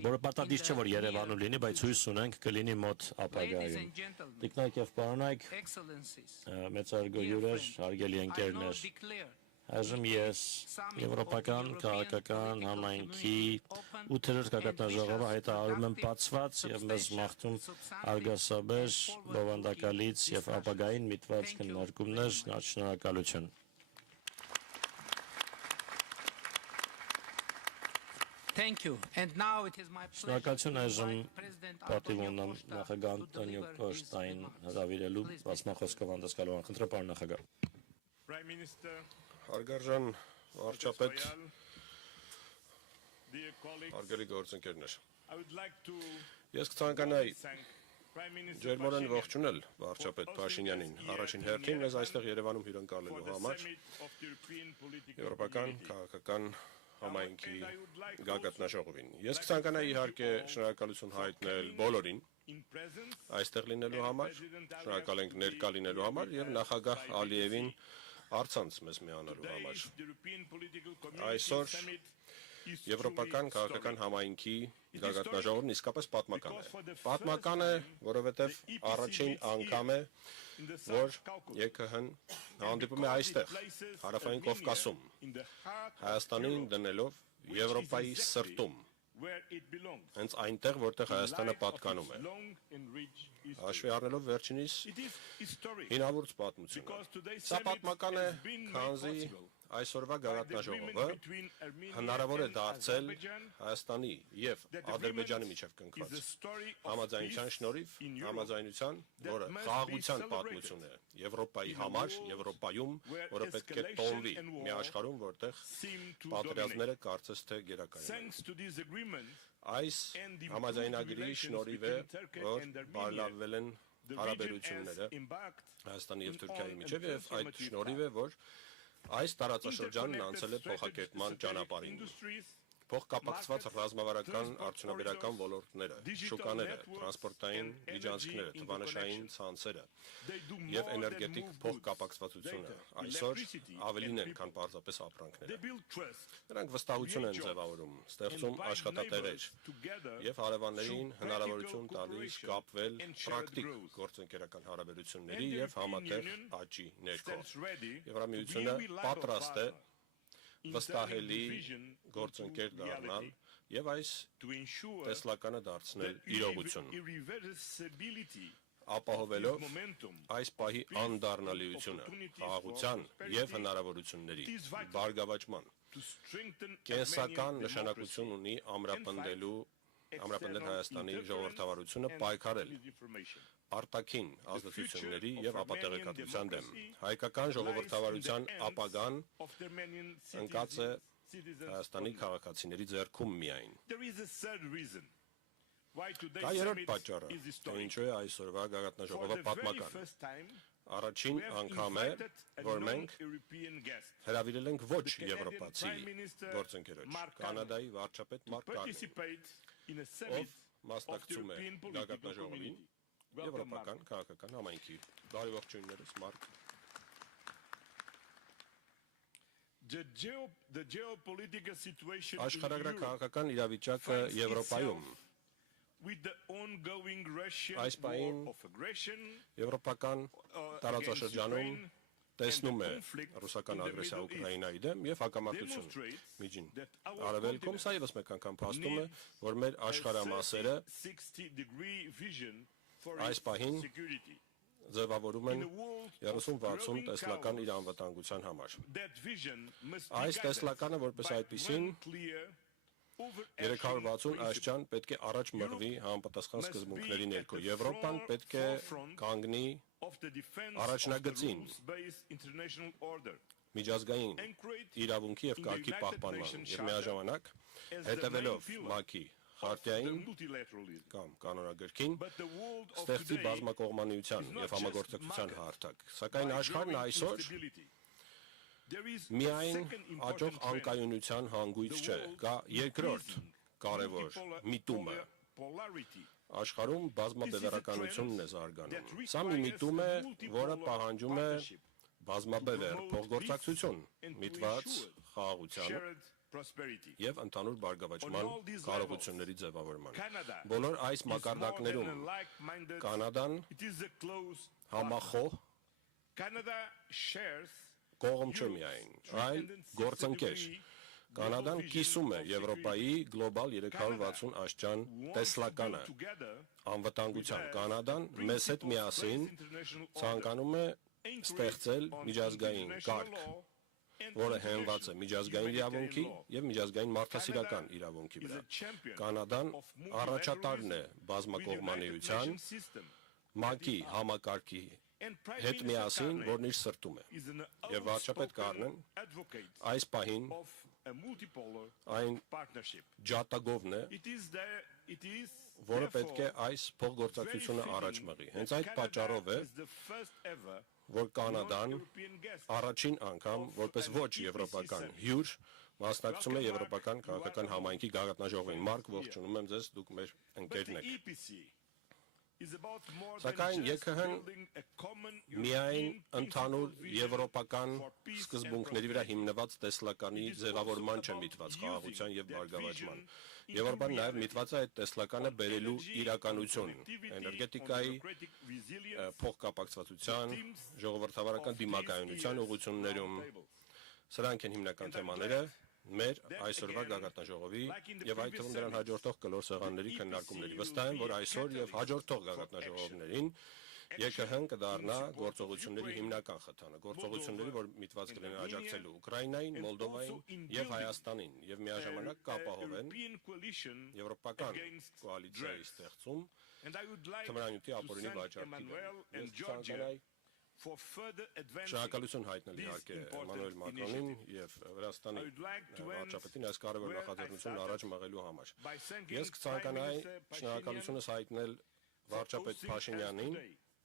որը պարտադիր չէ, որ Երևանում լինի, բայց հույս ունենք կլինի մոտ ապագայում։ Տիկնայք եւ պարոնայք, մեծարգո հյուրեր, հարգելի ընկերներ, այժմ ես Եվրոպական քաղաքական համայնքի 8-րդ գագաթնաժողովը հայտարարում եմ բացված եւ մեզ մաղթում արգասաբեր, բովանդակալից եւ ապագային միտված քննարկումներ, շնորհակալություն։ Thank you. And now it is my pleasure Շնորհակալություն այժմ President պատիվ Antonio ունեմ Costa նախագահ to Անտոնիո deliver his Կոստային remarks. հրավիրելու Please, բացմախոսքով հանդեսկալու անխնդրե պարոն նախագահ։ Prime Minister, Հարգարժան վարչապետ, Royal, dear colleagues, հարգելի գործընկերներ։ I would like to Ես կցանկանայի thank Prime Minister ջերմորեն Pashinyan ողջունել վարչապետ Փաշինյանին առաջին հերթին մեզ այստեղ Երևանում for հյուրընկալելու the համար summit of the European political Եվրոպական community. քաղաքական համայնքի գագաթնաժողովին։ Ես կցանկանայի իհարկե շնորհակալություն հայտնել բոլորին In presence այստեղ լինելու համար, շնորհակալ ենք ներկա լինելու համար եւ նախագահ Ալիևին առցանց մեզ միանալու համար։ today's European political Այսօր community summit is Եվրոպական truly քաղաքական historic. համայնքի գագաթնաժողովն իսկապես պատմական է։ Պատմական է, որովհետև առաջին անգամ է, In the որ South Caucasus, ԵՔՀ-ն հանդիպում է այստեղ, Հարավային Կովկասում, in the heart of Հայաստանին Europe, դնելով Եվրոպայի սրտում, where it belongs. հենց այնտեղ, որտեղ Հայաստանը In light of պատկանում է։ its long and rich history. Հաշվի առնելով վերջինիս It is historic հինավուրց պատմությունը։ because today's Սա summit պատմական է, has been made քանզի possible այսօրվա by the agreement գագաթնաժողովը between Armenia հնարավոր է and դարձել Azerbaijan. Հայաստանի եւ That Ադրբեջանի agreement միջև is կնքված the story of համաձայնության peace շնորհիվ, in Europe համաձայնության, that որը must be խաղաղության celebrated պատմություն է Եվրոպայի in a համար, world Եվրոպայում, where որը պետք է escalation տոնվի and war մի աշխարհում, որտեղ seem to պատերազմները կարծես թե գերակայում են։ Thanks to this agreement Այս and improved համաձայնագրի relations շնորհիվ է, between Turkey որ and Armenia, բարելավվել են the region հարաբերությունները has embarked Հայաստանի եւ in Թուրքիայի on միջև a եւ այդ transformative շնորհիվ է, որ այս տարածաշրջանն անցել է interconnected փոխակերպման strategic ճանապարհին։ industries, Փոխկապակցված ռազմավարական transport արդյունաբերական corridors, ոլորտները, digital շուկաները, networks տրանսպորտային and միջանցքները, energy թվանշային interconnection. ցանցերը They do եւ more էներգետիկ than move փոխկապակցվածությունը goods, data, այսօր electricity ավելին and են, քան people. պարզապես They ապրանքները։ build trust, Նրանք վստահություն են create ձևավորում, jobs, ստեղծում and bind աշխատատեղեր neighbors together եւ հարևաններին through հնարավորություն practical տալիս cooperation կապվել and shared պրակտիկ growth. գործընկերական հարաբերությունների And the եւ European համատեղ Union աճի ներքո։ stands ready Եվրամիությունը to be reliable պատրաստ է partner in վստահելի turning division գործընկեր into դառնալ reality եւ այս to ensure տեսլականը դարձնել that իրողություն, irreversibility ապահովելով is momentum այս պահի of peace, անդառնալիությունը, opportunities խաղաղության for եւ prosperity, հնարավորությունների it is vital բարգավաճման to strengthen կենսական Armenian նշանակություն democracy ունի ամրապնդել external Հայաստանի interference ժողովրդավարությունը and պայքարել misinformation. արտաքին ազդեցությունների եւ ապատեղեկատվության դեմ։ democracy Հայկական ժողովրդավարության lies in the hands ապագան of the Armenian ընկած է citizens Հայաստանի only. քաղաքացիների ձեռքում միայն։ There is a third reason why today's Կա երրորդ summit պատճառը, is թե historic. ինչու է այսօրվա For գագաթնաժողովը the very պատմական։ first time, Առաջին we have անգամ է, invited a որ մենք non-European guest հրավիրել ենք ոչ The Canadian եվրոպացի Prime Minister գործընկերոջ, Mark Carney, Կանադայի վարչապետ to Մարկ Կարնի, participate in a summit ով of the մասնակցում է European political գագաթնաժողովին community. Welcome, Mark. Եվրոպական քաղաքական համայնքի։ Բարի ողջույններս Մարկ։ The geopolitical situation in Աշխարհագրական Europe քաղաքական իրավիճակը finds Եվրոպայում itself with the ongoing Russian Այս պահին war of aggression եվրոպական տարածաշրջանում against Ukraine տեսնում է and the conflict ռուսական in the ագրեսիա Middle East Ուկրաինայի դեմ եւ հակամարտություն demonstrates միջին that our արևելքում սա եւս մեկ անգամ փաստում է, որ մեր աշխարհամասերը 60-degree vision for Այս its պահին security. ձևավորում են In a world of 30-60 growing տեսլական իր chaos, անվտանգության համար։ that vision must be Այս guided տեսլականը որպես by այդպիսին one clear, overarching 360 principle. աշճան պետք է առաջ մղվի համապատասխան սկզբունքների ներքո։ Եվրոպան պետք է կանգնի of the defense առաջնագծին of the rules-based international order, միջազգային anchored իրավունքի եւ in the կարգի United պահպանման Nations եւ միաժամանակ as the հետևելով main pillar ՄԱԿ-ի of the խարտիային multilateralism. կամ կանոնագրքին But the world of ստեղծի today բազմակողմանիության is not եւ just համագործակցության marked հարթակ։ Սակայն by աշխարհն growing այսօր instability. There is a միայն second աճող important trend. անկայունության հանգույց The չէ, world կա երկրորդ increasing կարևոր multipolar միտումը։ polarity. Աշխարհում բազմաբևեռականությունն է զարգանում։ Սա մի միտում է, որը պահանջում է բազմաբևեռ փոխգործակցություն, միտված խաղաղության prosperity. եւ ընդհանուր բարգավաճման On all these կարողությունների ձևավորման։ Canada Բոլոր այս is more մակարդակներում than a like-minded- Կանադան It is a close համախոհ Canada shares կողմ չէ միայն, այլ գործընկեր։ Կանադան կիսում է Եվրոպայի գլոբալ 360 աստիճան տեսլականը։ Անվտանգության Կանադան մեզ հետ միասին ցանկանում է ստեղծել միջազգային կարգ, որը հենված է միջազգային իրավունքի եւ միջազգային մարդասիրական իրավունքի վրա։ Կանադան առաջատարն է բազմակողմանիության ՄԱԿ-ի համակարգի հետ միասին, որն իր սրտում է։ Եվ վարչապետ Կարնեն այս պահին այն ջատագովն է, որը պետք է այս փոխգործակցությունը առաջ մղի։ Հենց այդ պատճառով է, որ Կանադան առաջին անգամ որպես ոչ եվրոպական հյուր մասնակցում է եվրոպական քաղաքական համայնքի գագաթնաժողովին։ Մարկ, ողջունում եմ ձեզ, դուք մեր ընկերն եք։ Սակայն ԵՔՀ-ն միայն ընդհանուր եվրոպական սկզբունքների վրա հիմնված տեսլականի ձևավորման չէ միտված խաղաղության եւ բարգավաճման։ Եվրոպան նաեւ միտված է այդ տեսլականը բերելու իրականություն, էներգետիկայի, փոխկապակցվածության, ժողովրդավարական դիմակայունության ուղղություններում։ Սրանք են հիմնական թեմաները մեր այսօրվա գագաթնաժողովի եւ այդ թվում նրան հաջորդող կլոր սեղանների քննարկումների։ Վստահ եմ, որ այսօր եւ հաջորդող գագաթնաժողովներին ԵՔՀ-ն կդառնա գործողությունների հիմնական խթանը, գործողությունների, որ միտված կլինեն աջակցելու Ուկրաինային, Մոլդովային եւ Հայաստանին եւ միաժամանակ կապահովեն եվրոպական կոալիցիայի ստեղծում թմրանյութի ապօրինի վաճառքի։ Շնորհակալություն հայտնել իհարկե Էմանուել Մակրոնին եւ Վրաստանի վարչապետին այս կարևոր նախաձեռնությունն առաջ մղելու համար։ Ես կցանկանայի շնորհակալությունս հայտնել վարչապետ Փաշինյանին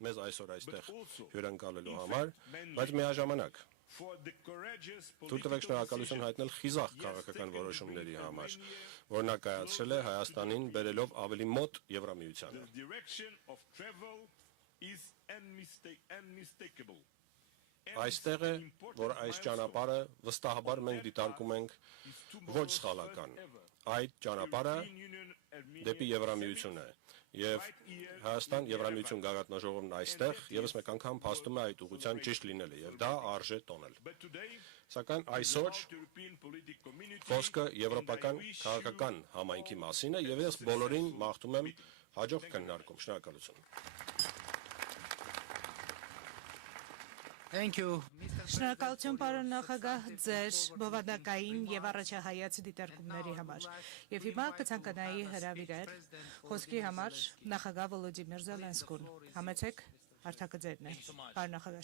մեզ այսօր այստեղ հյուրընկալելու համար, բայց միաժամանակ թույլ տվեք շնորհակալություն հայտնել խիզախ քաղաքական որոշումների համար, որ նա կայացրել է Հայաստանին բերելով ավելի մոտ Եվրամիությանը։ Այստեղ է, որ այս ճանապարհը վստահաբար մենք դիտարկում ենք ոչ սխալական։ Այդ ճանապարհը դեպի Եվրամիություն է։ Եվ Հայաստան Եվրամիություն գագաթնաժողովն այստեղ եւս մեկ անգամ փաստում է այդ ուղղության ճիշտ լինելը եւ դա արժե տոնել։ Սակայն այսօր խոսքը եվրոպական քաղաքական համայնքի մասին է եւ ես բոլորին մաղթում եմ հաջող քննարկում։ Շնորհակալություն։ Thank you. Շնորհակալություն պարոն նախագահ ձեր բովանդակային եւ առաջահայաց դիտարկումների համար։ Եվ հիմա կցանկանայի հրավիրել խոսքի համար նախագահ Վոլոդիմիր Զելենսկուն։ Համեցեք հարթակը ձերն է։ Պարոն նախագահ